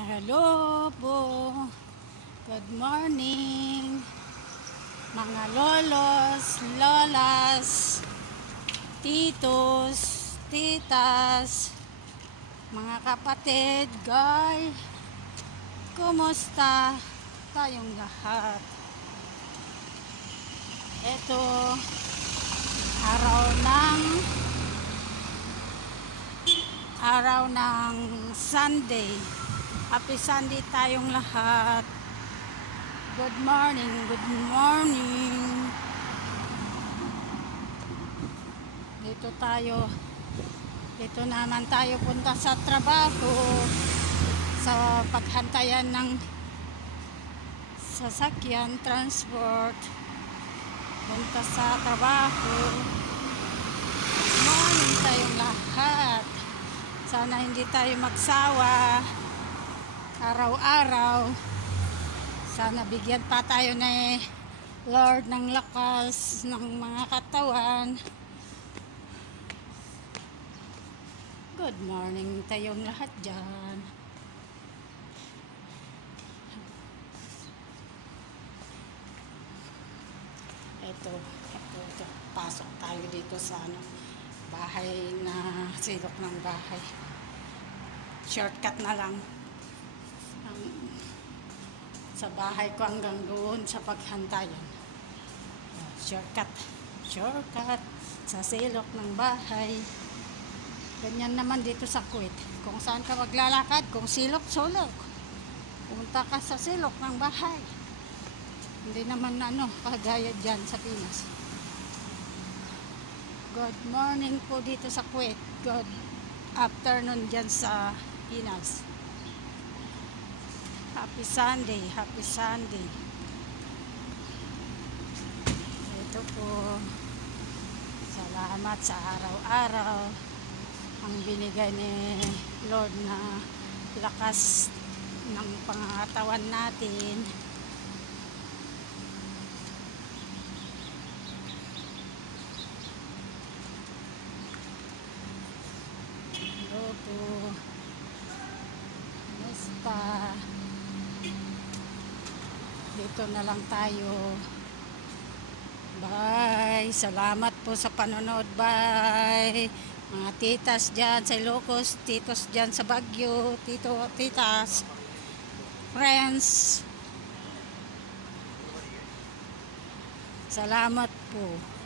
Hello po. Good morning. Mga lolos, lolas, titos, titas, mga kapatid, guys. Kumusta tayong lahat? Ito, araw ng Sunday. Happy Sunday tayong lahat. Good morning, good morning. Dito naman tayo punta sa trabaho, sa paghantayan ng sasakyan, transport, punta sa trabaho. Good morning tayong lahat. Sana hindi tayo magsawa araw-araw. Sana bigyan pa tayo ni Lord ng lakas ng mga katawan. Good morning tayong lahat dyan. Ito. Pasok tayo dito sa bahay na silok ng bahay. Shortcut na lang sa bahay ko hanggang doon sa paghantayan. Shortcut sa silok ng bahay. Ganyan naman dito sa Kuwait. Kung saan ka maglalakad, kung silok-sulok, pumunta ka sa silok ng bahay. Hindi naman kagaya dyan sa Pinas. Good morning po dito sa Kuwait. Good afternoon dyan sa Pinas. Happy Sunday, happy Sunday. Ito po. Salamat sa araw-araw ang binigay ni Lord na lakas ng pangangatawan natin. Hello po. Kamusta? Dito na lang tayo. Bye. Salamat po sa panonood. Bye. Mga titas dyan sa Ilocos, titos dyan sa Baguio, titas, friends. Salamat po.